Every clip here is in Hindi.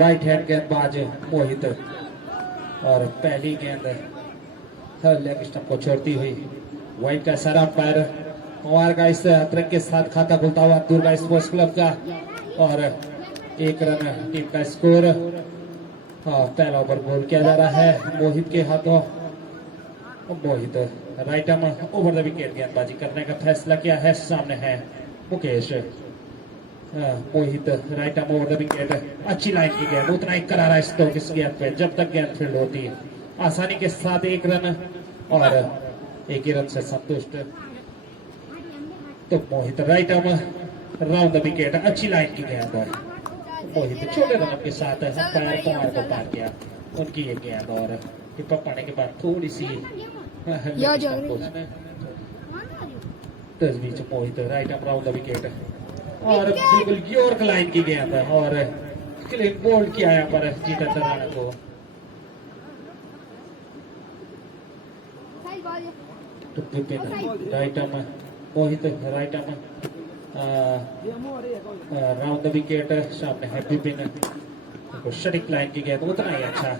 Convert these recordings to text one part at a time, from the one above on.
राइट हैंड गेंदबाज मोहित और पहली गेंद लेग स्टंप को छोड़ती हुई वाइड का सारा अंपायर पवार का इस ट्रैक के साथ खाता खुलता हुआ दुर्गा स्पोर्ट्स क्लब का और 1 रन टीम का स्कोर। पहला ओवर बॉल किया जा रहा है मोहित के हाथों। Mohit right arm over the wicket गेंदबाजी करने का फैसला किया है। सामने है Mukesh. Mohit right arm over the wicket, अच्छी लाइन की गेंद, उतना ही करारा स्ट्रोक इस गेंद पे जब तक गेंद फील्ड होती है आसानी के साथ 1 रन और 1 ही रन से संतुष्ट। तो Mohit right arm round the wicket, अच्छी लाइन की गेंद है। मोहित छोटे रन के साथ अंपायर पवार को पार किया उनकी ये गेंद और टिप पाने के बाद थोड़ी सी इस बीच Mohit right arm round the wicket और बिल्कुल यॉर्क लाइन की गेंद है और क्लीन बोल्ड किया यहाँ पर जितेंद्र राणा को। तो Vipin right arm Mohit right arm round the wicket. सामने है विपिन, सटीक लाइन की गेंद, उतना ही अच्छा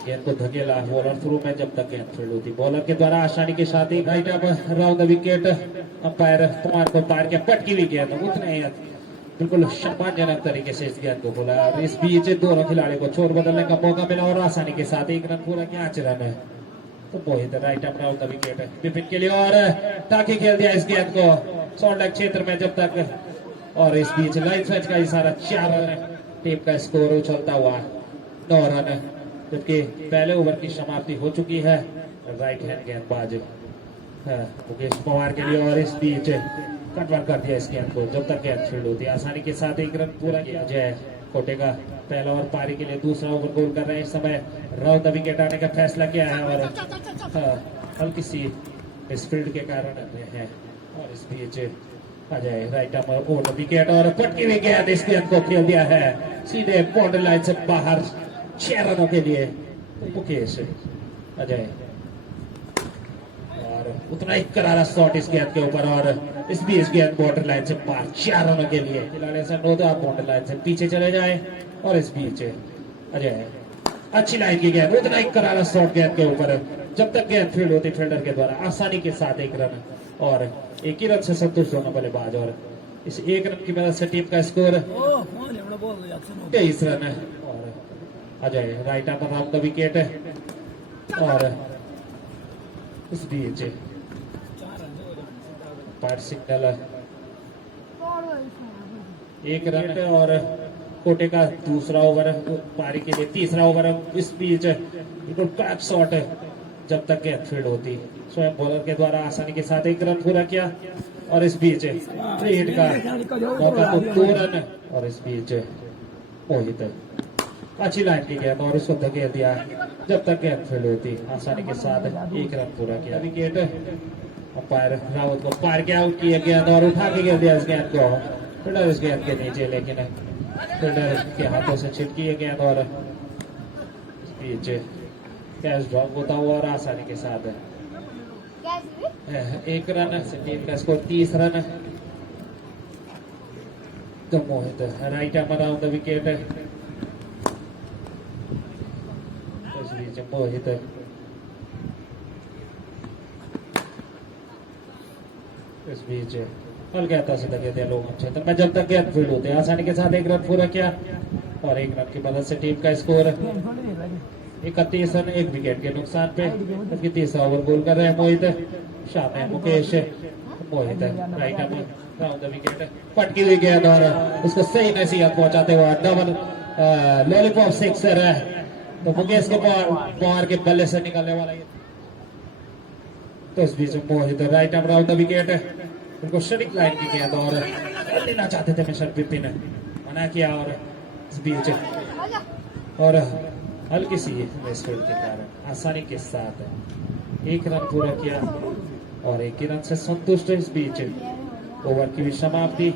गेंद को धकेला बॉलर थ्रू में जब तक गेंद फील्ड होती। बॉलर के द्वारा आसानी के साथ ही right arm round the wicket, umpire Pawar को पार किया, पटकी हुई गेंद, उतने ही बिल्कुल सम्मानजनक तरीके से इस गेंद को बोला और इस बीच दोनों खिलाड़ियों को छोर बदलने का मौका मिला और आसानी के साथ 1 रन पूरा किया। 5 रन है। तो Mohit right arm round the wicket Vipin के लिए और ताकि खेल दिया इस गेंद को शॉर्ट लेग क्षेत्र में जब तक और इस बीच लाइन स्विच का इशारा। 4 रन टीम का स्कोर उछलता हुआ 9 रन, जबकि पहले ओवर की समाप्ति हो चुकी है। राइट हैंड गेंदबाज मुकेश पवार के लिए और इस बीच कटवर कर दिया इस गेंद को जब तक गेंद फील्ड होती है आसानी के साथ 1 रन पूरा किया। जय कोटे का पहला ओवर पारी के लिए दूसरा ओवर गोल कर रहे हैं इस समय। राउंड द विकेट आने का फैसला किया है और हल्की सी स्पीड के कारण है और इस बीच Ajay right arm over the wicket और पटकी हुई गेंद इस गेंद को खेल दिया है सीधे बाउंड्री लाइन से बाहर। 6 रनों के लिए मुकेश अजय और उतना ही करारा शॉट इस गेंद के ऊपर और इस बीच गेंद बाउंड्री लाइन से बाहर। 4 रनों के लिए खिलाड़ी से नोदा बाउंड्री लाइन से पीछे चले जाए और इस बीच अजय अच्छी लाइन की गेंद, उतना ही करारा शॉट गेंद के ऊपर जब तक गेंद फील्ड होती फील्डर के द्वारा आसानी के साथ 1 रन और 1 ही रन से संतुष्ट होना बल्लेबाज और इस 1 रन की मदद से टीम का स्कोर 23 रन है। और Ajay right arm round the wicket और इस बीच पार सिग्नल 1 रन और कोटे का दूसरा ओवर पारी के लिए तीसरा ओवर। इस बीच बिल्कुल क्रैक शॉट जब तक गेंद फील्ड होती स्वयं बॉलर के द्वारा आसानी के साथ 1 रन पूरा किया और इस बीच फ्री हिट का मौका तो 2 रन और इस बीच मोहित अच्छी लाइन की गेंद और उसको धकेल दिया जब तक गेंद फील्ड होती आसानी के साथ 1 रन पूरा किया। विकेट अंपायर रावत को पार किया, आउट किया गेंद और उठा के खेल दिया इस गेंद को फील्डर इस गेंद के नीचे, लेकिन फील्डर के हाथों से छिटकी है गेंद और इस बीच कैच ड्रॉप होता हुआ और आसानी के साथ 1 रन से टीम का स्कोर 30 रन। तो Mohit right arm round the wicket, इस बीच मोहित इस बीच हल्का से लगे थे लोग क्षेत्र में जब तक गेंद फील्ड होते आसानी के साथ 1 रन पूरा किया और 1 रन की मदद से टीम का स्कोर 31 रन 1 विकेट के नुकसान पे। जबकि तीसरा ओवर गोल कर रहे हैं मोहित। सामने Mukesh. Mohit right arm round the wicket, पटकी हुई गेंद और उसको सही नसीहत पहुंचाते हुए डबल लॉलीपॉप सिक्सर है। तो मुकेश के पवार के बल्ले से निकलने वाला ये। तो इस बीच Mohit right arm round the wicket, उनको सटीक लाइन की गेंद और लेना चाहते थे मिस्टर विपिन, मना किया और इस बीच और हल्की सी मिसफील्ड के कारण आसानी के साथ 1 रन पूरा किया और 1 ही रन से संतुष्ट। इस बीच ओवर की भी समाप्ति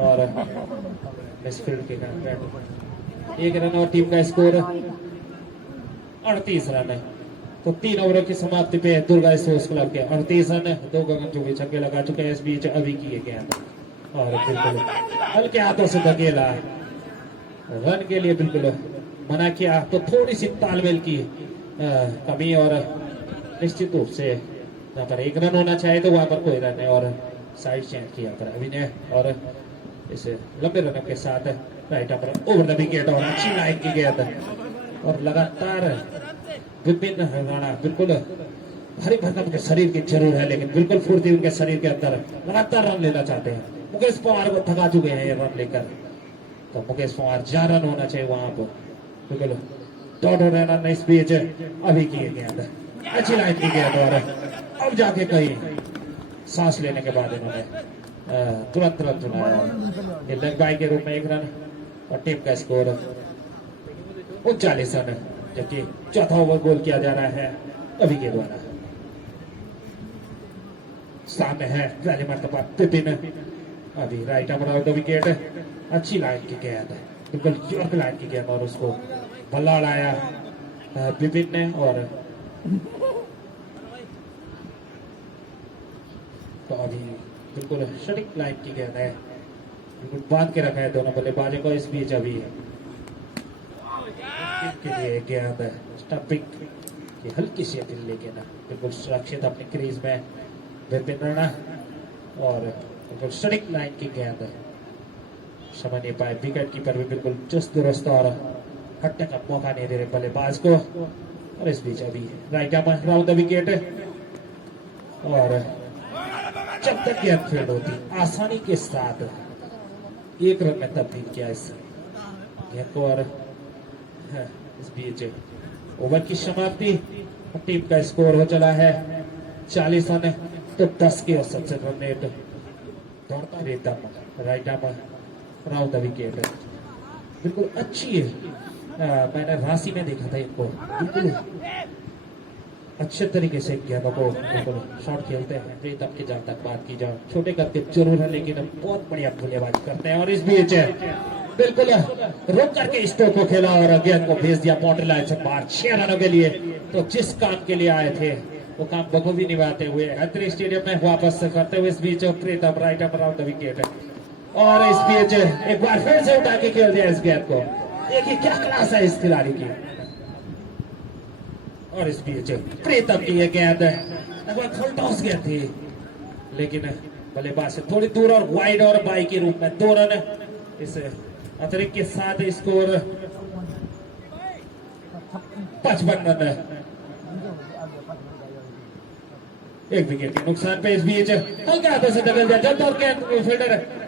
और मिसफील्ड के कारण 1 रन और टीम का स्कोर 38 रन है। तो 3 ओवरों की समाप्ति पे दुर्गा स्पोर्ट्स क्लब के 38 रन, 2 गगनचुंबी छक्के लगा चुके हैं। इस बीच अभी की गेंद और बिल्कुल हल्के हाथों से धकेला रन के लिए बिल्कुल मना किया, तो थोड़ी सी तालमेल की कमी, और निश्चित रूप से यहाँ पर एक रन होना चाहिए तो वहां पर कोई रन है, और साइड चेंज किया पर अभिनय, और इस लंबे रन के साथ राइट पर ओवर द विकेट, और अच्छी लाइन की गेंद, और लगातार विपिन राणा बिल्कुल भारी भरकम के शरीर की जरूर है, लेकिन बिल्कुल फुर्ती उनके शरीर के अंदर, लगातार रन लेना चाहते हैं। मुकेश पवार को थका चुके हैं ये रन लेकर, तो मुकेश पवार 4 रन होना चाहिए वहां पर, बिल्कुल डॉट हो रहे इस बीच अभी की गेंद, अच्छी लाइन की गेंद, और अब जाके कहीं सांस लेने के बाद इन्होंने तुरंत रन चुनाया। लेग बाई के रूप में 1 रन, और टीम का स्कोर 39 रन, जबकि चौथा ओवर गोल किया जा रहा है अभी के द्वारा। सामने है पहली मरतबा विपिन, अभी right arm out the wicket, अच्छी लाइन की गेंद, बिल्कुल यॉर्क लाइन की गेंद, और उसको बल्ला उड़ाया विपिन ने, और तो अभी बिल्कुल सटीक लाइन की गेंद है, बिल्कुल बांध के रखा है दोनों बल्लेबाजों को। इस बीच अभी के लिए गेंद स्टंपिंग की हल्की सी अपील, लेकिन बिल्कुल सुरक्षित अपनी क्रीज में विपिन राणा, और बिल्कुल सटीक लाइन की गेंद, समझ नहीं पाए विकेट कीपर भी बिल्कुल चुस्त दुरुस्त, और हटने का मौका नहीं दे रहे बल्लेबाज को। और इस बीच अभी right arm round the wicket, और जब तक गेंद फील्ड होती आसानी के साथ 1 रन में तब्दील किया इस गेंद को, और इस बीच ओवर की समाप्ति, टीम का स्कोर हो चला है 40 रन, तो 10 के औसत से रन रेट दौड़ता रेतम right arm round the wicket, बिल्कुल अच्छी है। मैंने राशि में देखा था इनको, बिल्कुल अच्छे तरीके से गेंदों को बिल्कुल शॉट खेलते हैं। प्रीतम की जहां तक बात की जाए, छोटे करके जरूर है, लेकिन बहुत बढ़िया बल्लेबाजी करते हैं, और इस बीच बिल्कुल रुक करके स्टोक को खेला, और गेंद को भेज दिया बाउंड्री लाइन से बाहर 6 रनों के लिए। तो जिस काम के लिए आए थे वो काम बखूबी निभाते हुए हैदरी स्टेडियम में वापस करते हुए, इस बीच Pritam right arm around the wicket, और इस बीच एक बार फिर से उठा के खेल दिया इस गेंद को। देखिए क्या क्लास है इस खिलाड़ी की, और इस बीच प्रीतम की ये गेंद लगभग फुल टॉस गेंद थी, लेकिन बल्लेबाज से थोड़ी दूर और वाइड, और बाई के रूप में 2 रन। इस अतिरिक्त के साथ स्कोर 55 रन, 1 विकेट के नुकसान पे। इस बीच हल्के हाथों से दखल दिया, जब तक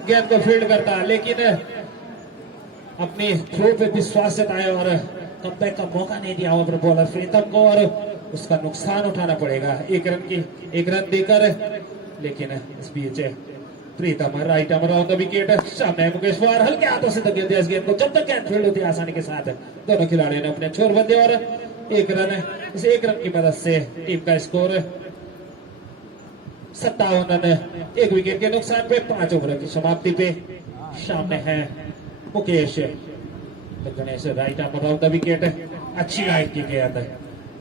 गेंद को फील्ड करता, लेकिन अपनी थ्रो पे विश्वास जताया, और कमबैक का मौका नहीं दिया ओवर बॉलर प्रीतम को, और उसका नुकसान उठाना पड़ेगा 1 रन देकर। लेकिन इस बीच Pritam right arm around the wicket, सामने मुकेश पवार हल्के हाथों से धकेल दिया इस गेंद को, जब तक गेंद फील्ड होती आसानी के साथ दोनों खिलाड़ियों ने अपने छोर बंदे, और 1 रन, इस 1 रन की मदद से टीम का स्कोर 57 रन, 1 विकेट के नुकसान पे 5 ओवर की समाप्ति पे। सामने है Mukesh, Ganesh right arm around the wicket, अच्छी लाइन की गेंद,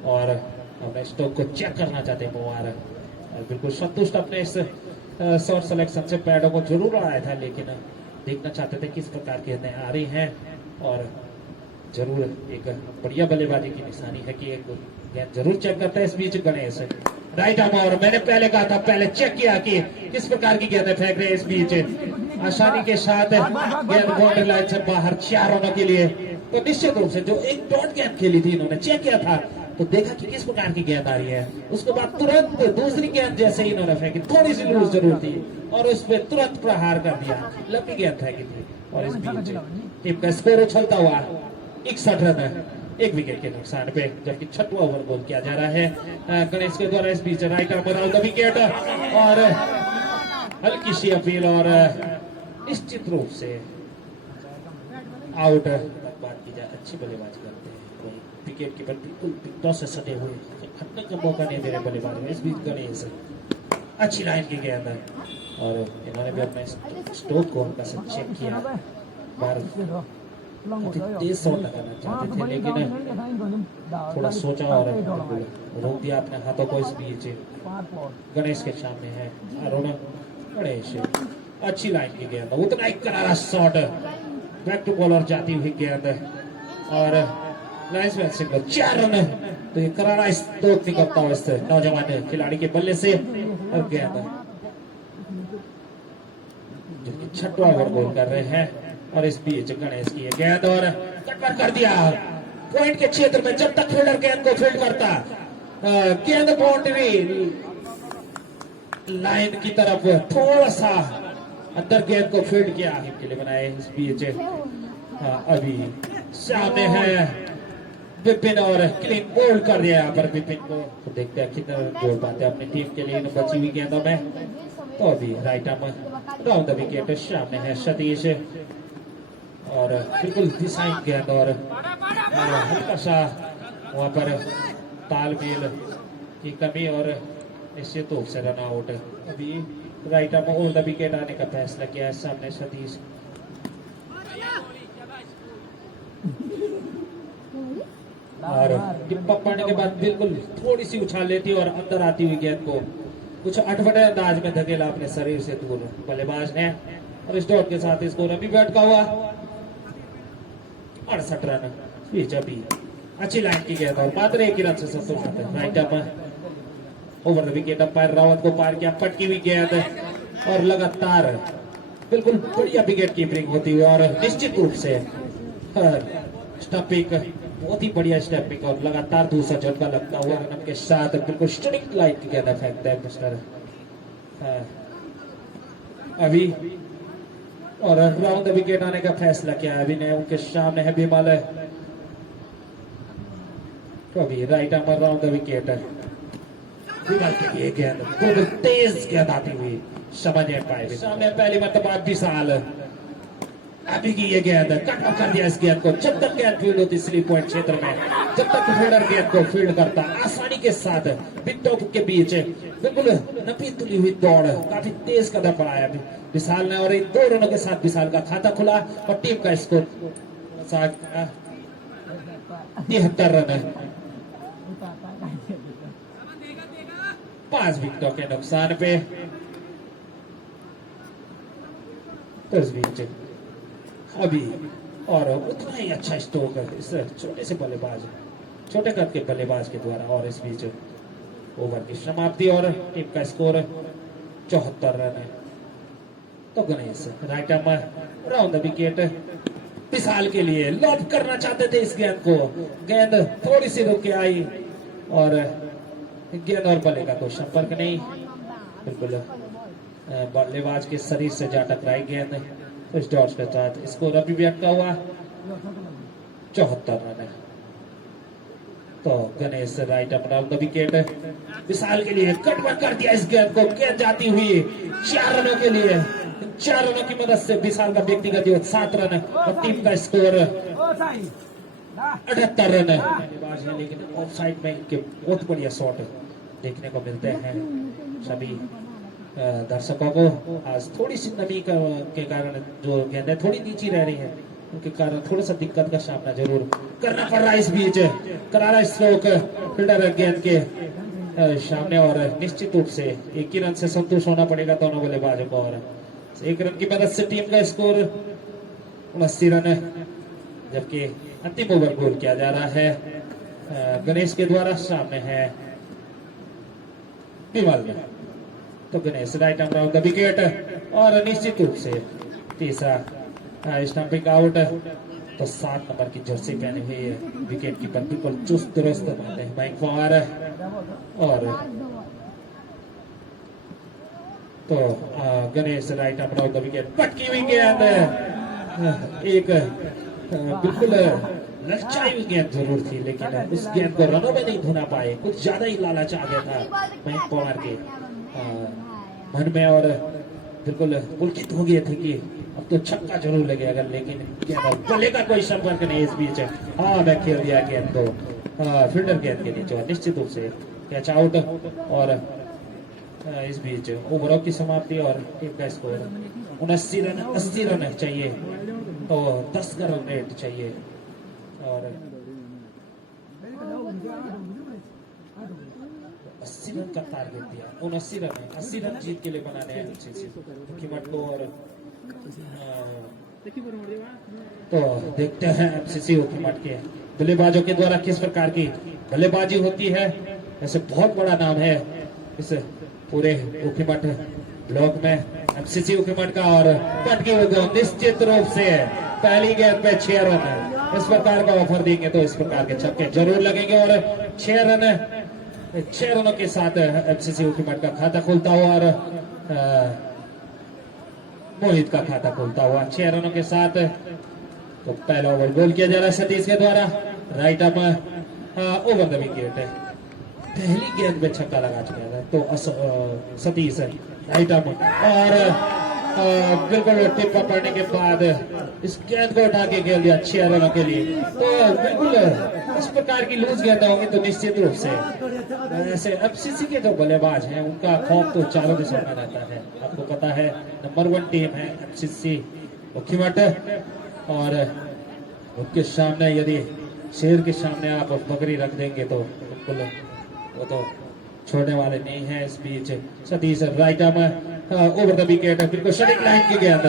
और अपने स्टोक को चेक करना चाहते हैं पवार, और बिल्कुल संतुष्ट अपने इस शॉट सिलेक्शन से पैडों को जरूर आया था, लेकिन देखना चाहते थे किस प्रकार की गेंदें आ रही हैं, और जरूर एक बढ़िया बल्लेबाजी की निशानी है कि एक गेंद जरूर चेक करता है। इस बीच गणेश राइट आर्म, और मैंने पहले कहा था, पहले चेक किया कि किस प्रकार की गेंदें फेंक रहे हैं। इस बीच आसानी के साथ गेंद बाउंड्री लाइन से बाहर 4 रनों के लिए। तो निश्चित रूप से जो एक डॉट गेंद खेली थी इन्होंने चेक किया था, तो देखा कि किस प्रकार की गेंद आ रही है, उसके बाद तुरंत दूसरी गेंद जैसे ही इन्होंने फेंकी, थोड़ी सी लूज जरूर थी, और उस पर तुरंत प्रहार कर दिया, लंबी गेंद फेंकी थी। और इस बीच टीम का स्कोर उछलता हुआ 61 रन, 1 विकेट के नुकसान पे, जबकि 6वां ओवर गोल किया जा रहा है गणेश के द्वारा। इस बीच right arm around the wicket, और हल्की सी अपील, और निश्चित रूप से आउट। बात की जाए, अच्छी बल्लेबाजी करते हैं, कोई विकेट कीपर बिल्कुल टॉस से सटे हुए, हटने का मौका नहीं दे रहे बल्लेबाज में। इस बीच गणेश अच्छी लाइन की गेंद, और इन्होंने भी अपने स्टोक को हल्का सा चेक किया, तेज शॉट लगाना चाहते थे, लेकिन थोड़ा सोचा और रोक दिया अपने हाथों को। इस बीच गणेश के सामने है अरुण, गणेश अच्छी लाइन की गेंद, उतना ही करारा शॉट, बैक टू बॉलर जाती हुई गेंद और लाइन्समैन सिंगल 4 रन। तो ये करारा स्ट्रोक निकलता हुआ इस नौजवान खिलाड़ी के बल्ले से और गेंद जो कि छठवां ओवर बॉल कर रहे हैं और इस बीच गणेश की गेंद और कटवर कर दिया पॉइंट के क्षेत्र में। जब तक फील्डर गेंद को फील्ड करता गेंद बाउंड्री लाइन की तरफ थोड़ा सा अंदर गेंद को फील्ड किया के लिए बनाए। इस बीच अभी सामने है विपिन और क्लीन बोल्ड कर दिया यहाँ पर विपिन को। तो देखते हैं कितना जोड़ पाते हैं अपनी टीम के लिए इन बची हुई गेंदों में। तो अभी right arm round the wicket सामने है सतीश और बिल्कुल डिसाइन गेंद और हल्का सा वहां पर तालमेल की कमी और निश्चित रूप से रन आउट। अभी right arm over the wicket आने का फैसला किया है सामने सतीश। और टिप्पा पड़ने के बाद बिल्कुल थोड़ी सी उछाल लेती और अंदर आती हुई गेंद को कुछ अटपटे अंदाज में धकेला अपने शरीर से दूर बल्लेबाज ने और इस डॉट के साथ स्कोर अभी बैठ का हुआ 68 रन। बीच अभी अच्छी लाइन की गेंद और मात्र 1 ही रन से संतोष होता है। Right up over the wicket umpire Rawat को पार किया पटकी हुई गेंद और लगातार बिल्कुल बढ़िया विकेट कीपिंग होती हुई और निश्चित रूप से स्टंपिंग बहुत ही बढ़िया स्टंपिंग और लगातार दूसरा झटका लगता हुआ रन के साथ बिल्कुल स्ट्रिंग लाइन की गेंद फेंकता है मिस्टर अभी और राउंड द विकेट आने का फैसला किया अभी ने। उनके सामने है विमल तो अभी right arm round the wicket Vimal की ये गेंद बहुत तेज गेंद आती हुई समझ नहीं पाए। सामने पहली मरतबा विशाल अभी की ये गेंद कट कर दिया इस गेंद को। जब तक गेंद फील्ड होती 3 पॉइंट क्षेत्र में जब तक फील्डर गेंद को फील्ड करता आसानी के साथ विकेटों के बीच बिल्कुल नपी तुली हुई दौड़ काफी तेज कदम बढ़ाया विशाल ने और इन 2 रनों के साथ विशाल का खाता खुला और टीम का स्कोर 73 रन 5 विकेटों के नुकसान पे। तो इस बीच अभी और उतना ही अच्छा स्ट्रोक इस छोटे से बल्लेबाज छोटे कद के बल्लेबाज के द्वारा और इस बीच ओवर की समाप्ति और टीम का स्कोर 74 रन है। तो Ganesh right arm round the wicket Vishal के लिए लॉब करना चाहते थे इस गेंद को। गेंद थोड़ी सी रुक के आई और गेंद और बल्ले का कोई संपर्क नहीं बिल्कुल बल्लेबाज के शरीर से जा टकराई गेंद। इस डॉट के साथ स्कोर अभी भी अटका हुआ 74 रन है। तो Ganesh right up round the wicket Vishal के लिए कटवर कर दिया इस गेंद को। गेंद जाती हुई 4 रनों के लिए 4 रनों की मदद से विशाल का व्यक्तिगत 7 रन और टीम का स्कोर 78 रन है। लेकिन ऑफ साइड में इनके बहुत बढ़िया शॉट देखने को मिलते हैं सभी दर्शकों को। आज थोड़ी सी नमी के कारण जो गेंदें थोड़ी नीची रह रही हैं उनके कारण थोड़ा सा दिक्कत का सामना जरूर करना पड़ रहा है। इस बीच करारा स्ट्रोक फील्डर गेंद के सामने और निश्चित रूप से 1 ही रन से संतुष्ट होना पड़ेगा दोनों बल्लेबाजों को और 1 रन की मदद से टीम का स्कोर 79 रन है। जबकि अंतिम ओवर गोल किया जा रहा है गणेश के द्वारा। सामने है विमल तो Ganesh right arm round the wicket और निश्चित रूप से तीसरा स्टंपिंग आउट। तो 7 नंबर की जर्सी पहने हुए विकेट कीपर बिल्कुल चुस्त दुरुस्त मयंक पवार और तो Ganesh right arm round the wicket पटकी हुई गेंद एक बिल्कुल ललचाई हुई गेंद जरूर थी लेकिन उस गेंद को रनों में नहीं धुना पाए। कुछ ज्यादा ही लालच आ गया था मयंक पवार के मन में और बिल्कुल पुलकित हो गए थे कि अब तो छक्का जरूर लगेगा लेकिन बल्ले का कोई संपर्क नहीं इस बीच। मैं खेल दिया गेंद तो फील्डर गेंद के नीचे और निश्चित रूप से कैच आउट और इस बीच ओवरों की समाप्ति और टीम का स्कोर 79 रन 80 रन चाहिए तो 10 का रन रेट चाहिए और 80 रन का टारगेट दिया। 79 रन 80 रन जीत के लिए बनाने हैं कीमत को और तो देखते हैं एमसीसी ओकीमठ के बल्लेबाजों के द्वारा किस प्रकार की बल्लेबाजी होती है। ऐसे बहुत बड़ा नाम है इस पूरे ओकीमठ ब्लॉक में एमसीसी ओकीमठ का। और पटकी हुई निश्चित रूप से पहली गेंद पे 6 रन इस प्रकार का ऑफर देंगे तो इस प्रकार के छक्के जरूर लगेंगे। और 6 रनों के साथ एमसीसी ओकीमठ का खाता खुलता हुआ और मोहित का खाता खुलता हुआ 6 रनों के साथ। तो पहला ओवर गोल किया जा रहा है सतीश के द्वारा। Right up over the wicket है। पहली गेंद में छक्का लगा चुका था तो सतीश राइट अप और बिल्कुल टिप्पा पड़ने के बाद इस गेंद को उठा के खेल दिया 6 रनों के लिए। तो बिल्कुल इस प्रकार की लूज गेंद होंगी तो निश्चित रूप से ऐसे एफसीसी के जो बल्लेबाज हैं उनका खौफ तो चारों दिशाओं में रहता है। आपको पता है नंबर 1 टीम है एफसीसी ओकीमठ और उनके सामने यदि शेर के सामने आप बकरी रख देंगे तो बिल्कुल वो तो छोड़ने वाले नहीं है। इस बीच Satish right arm over the wicket बिल्कुल सटीक लाइन की गेंद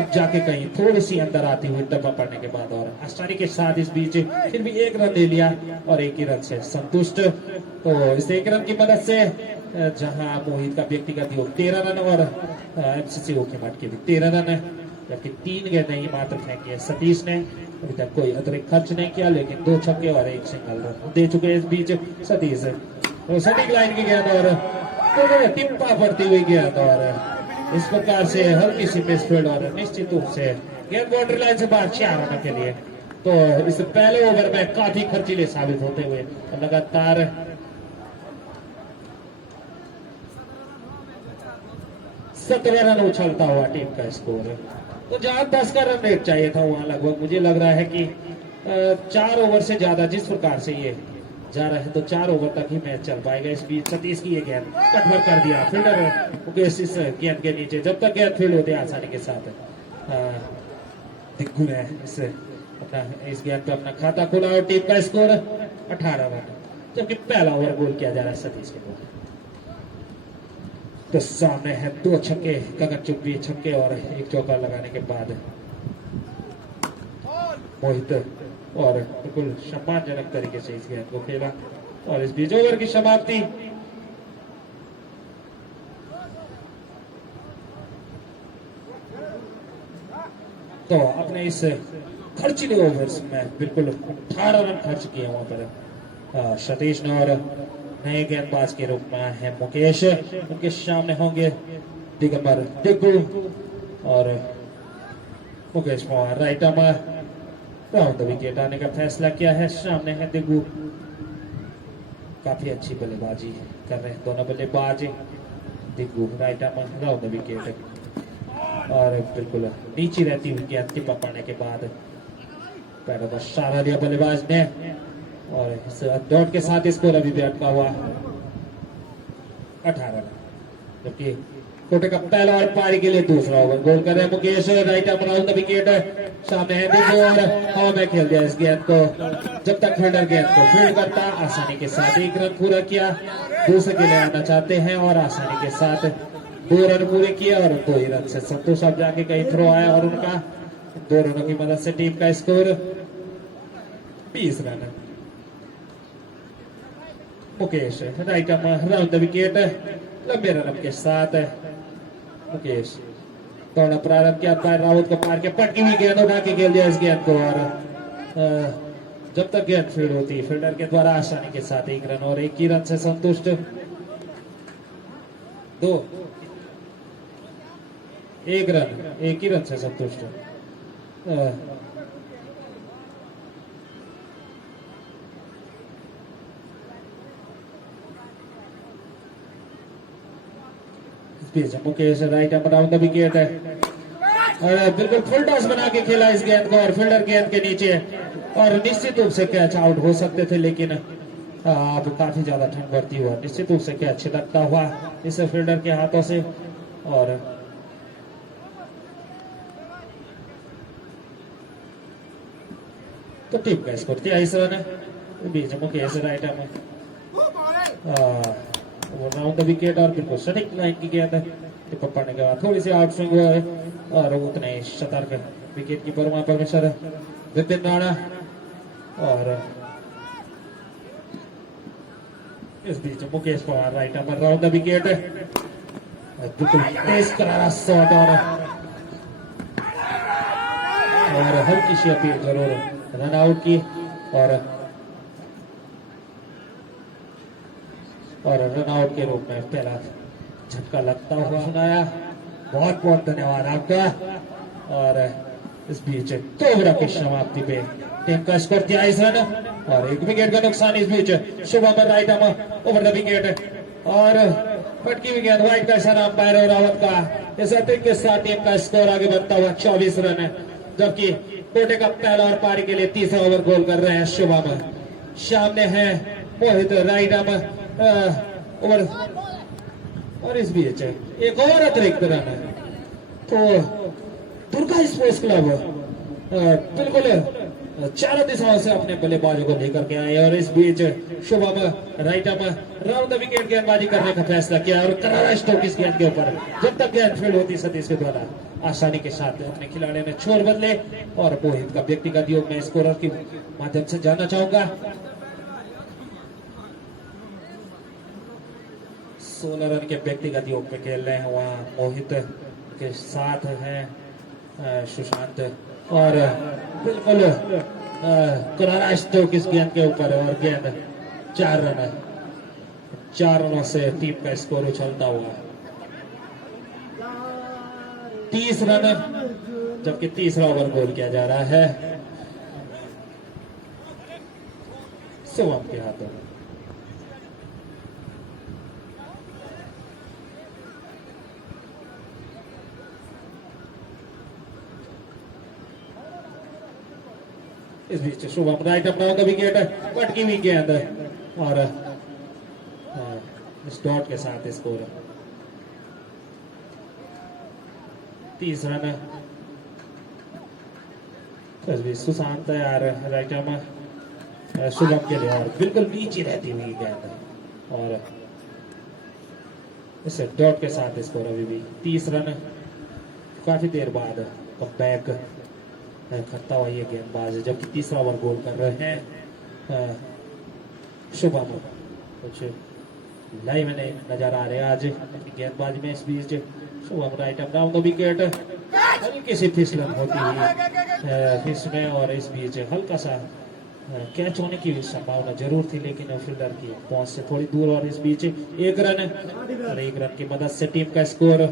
अब जाके कहीं थोड़ी सी अंदर आती हुई डब्बा पड़ने के बाद और आसानी के साथ इस बीच फिर भी 1 रन ले लिया और 1 ही रन से संतुष्ट। तो इस 1 रन की मदद से जहां मोहित का व्यक्तिगत योग 13 रन और एमसीसी ओकीमठ के भी 13 रन है जबकि 3 गेंदें ही मात्र फेंकी है सतीश ने। अभी तक कोई अतिरिक्त खर्च नहीं किया लेकिन 2 छक्के और 1 सिंगल रन दे चुके इस बीच सतीश। तो सटीक लाइन की गेंद और टिप्पा पड़ती हुई गेंद और इस प्रकार से हल्की सी मिसफील्ड और निश्चित रूप से गेंद बाउंड्री लाइन से बाहर 4 रन के लिए। तो इस पहले ओवर में काफी खर्चीले साबित होते हुए लगातार 17 रन उछलता हुआ टीम का स्कोर। तो जहां 10 का रन रेट चाहिए था वहां लगभग मुझे लग रहा है कि 4 ओवर से ज्यादा जिस प्रकार से ये जा रहा है तो 4 ओवर तक ही मैच चल पाएगा। इस बीच सतीश की ये गेंद कटवर कर दिया फील्डर मुकेश इस गेंद के नीचे जब तक गेंद फील्ड होते आसानी के साथ दिग्गू ने इस गेंद पे अपना खाता खोला और टीम का स्कोर 18 रन जबकि पहला ओवर गोल किया जा रहा है सतीश के द्वारा। तो सामने है 2 छक्के गगन चुंबी छक्के और 1 चौका लगाने के बाद मोहित और बिल्कुल सम्मानजनक तरीके से इस गेंद को खेला और इस बीच ओवर की समाप्ति। तो अपने इस खर्चीले ओवर्स में बिल्कुल 18 रन खर्च किए वहां पर सतीश ने और नए गेंदबाज के रूप में है मुकेश। उनके सामने होंगे दिगंबर दिग्गू और Mukesh Pawar. Right arm round the wicket आने का फैसला किया है। सामने है दिग्गू काफी अच्छी बल्लेबाजी कर रहे हैं दोनों बल्लेबाज। Diggu right arm round the wicket और बिल्कुल नीचे रहती हुई गेंद टिप्पा पड़ने के बाद पैरों का सहारा दिया बल्लेबाज ने और इस डॉट के साथ स्कोर अभी भी अटका हुआ 18 रन जबकि कोटे का पहला और पारी के लिए दूसरा ओवर गोल कर रहे हैं Mukesh. Right arm round the wicket सामने है दिग्गू और हवा में खेल दिया इस गेंद को जब तक फील्डर गेंद को फील्ड करता आसानी के साथ 1 रन पूरा किया। दूसरे के लिए आना चाहते हैं और आसानी के साथ 2 रन पूरे किए और 2 ही रन से संतोष अब जाके कहीं थ्रो आया और उनका 2 रनों की मदद से टीम का score 20 run. Mukesh right arm round the wicket लंबे रन के साथ मुकेश दौड़ा प्रारंभ किया पैर रावत को मार के पटकी हुई गेंद उठा के खेल दिया इस गेंद को और जब तक गेंद फील्ड होती फील्डर के द्वारा आसानी के साथ 1 रन और 1 ही रन से संतुष्ट। 1 रन 1 ही रन से संतुष्ट। Mukesh right arm round the wicket और बिल्कुल फुल टॉस बना के खेला इस गेंद को और फील्डर गेंद के नीचे और निश्चित रूप से कैच आउट हो सकते थे लेकिन अब काफी ज्यादा ठंड बढ़ती हुआ निश्चित रूप से कैच छिटकता हुआ इस फील्डर के हाथों से और तो टीम का स्कोर 23 रन है। बीच Mukesh right arm round the wicket और बिल्कुल सटीक लाइन की गेंद टिप्पा पड़ने के बाद थोड़ी सी आउट स्विंग हुआ है और उतने सतर्क विकेट कीपर वहां पर मिस्टर विपिन राणा और इस बीच Mukesh Pawar right upper round the wicket बिल्कुल तेज करारा शॉट और हल्की सी अपील जरूर रन आउट की और रन आउट के रूप में पहला झटका लगता हुआ सुनाया। बहुत बहुत धन्यवाद आपका। और इस बीच 2 ओवर की समाप्ति पे टीम का स्कोर 23 रन और 1 विकेट का नुकसान। इस बीच Shubham right over the wicket और फटकी विकेट वाइड का इशारा अंपायर और रावत का। इस अतिरिक्त के साथ टीम का स्कोर आगे बढ़ता हुआ 24 रन, जबकि कोटे का पहला और पारी के लिए तीसरा ओवर गोल कर रहे हैं शुभम। सामने है मोहित राइट ओवर और इस बीच एक और अतिरिक्त रन तो दुर्गा स्पोर्ट्स क्लब बिल्कुल चारों दिशाओं से अपने बल्लेबाजों को लेकर के आए और इस बीच Shubham right round the wicket गेंदबाजी करने का फैसला किया और करारा स्ट्रोक इस गेंद के ऊपर। जब तक गेंद फील्ड होती सतीश के द्वारा आसानी के साथ अपने खिलाड़ियों ने छोर बदले और मोहित का व्यक्तिगत योग में स्कोरर के माध्यम से जानना चाहूंगा। 16 रन के व्यक्तिगत योग पे खेल रहे हैं, वहाँ मोहित के साथ हैं सुशांत और बिल्कुल करारा स्ट्रोक इस गेंद के ऊपर और गेंद 4 रनों से टीम का स्कोर उछलता हुआ 30 रन, जबकि तीसरा ओवर गोल किया जा रहा है शुभम के हाथों में। इस बीच शुभम राइट अपना का विकेट पटकी हुई गेंद और इस डॉट के साथ स्कोर 30 रन। इस बीच सुशांत यार राइट शुभम के लिए और बिल्कुल नीचे रहती हुई गेंद और इस डॉट के साथ स्कोर अभी भी 30 रन। काफी देर बाद बैक करता हुआ ये गेंदबाज, जबकि तीसरा ओवर गोल कर रहे हैं शुभम। कुछ लाइव में नजर आ रहे हैं आज गेंदबाज में। इस बीच Shubham right round the wicket हल्की सी फिसलन होती हुई फिश में और इस बीच हल्का सा कैच होने की संभावना जरूर थी, लेकिन फील्डर की पहुंच से थोड़ी दूर और इस बीच 1 रन और 1 रन की मदद से टीम का स्कोर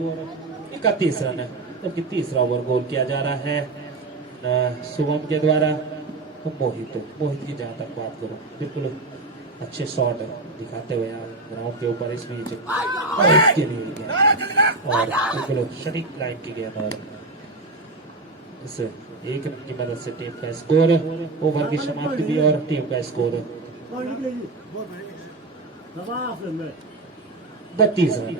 31 रन, जबकि तीसरा ओवर गोल किया जा रहा है शुभम के द्वारा। मोहित की जहां तक बात करूं बिल्कुल अच्छे शॉट दिखाते हुए ग्राउंड के ऊपर इस बीच इसके लिए और बिल्कुल सटीक लाइन की गेंद और इस 1 रन की मदद से टीम का स्कोर ओवर की समाप्ति भी और टीम का स्कोर 32 रन।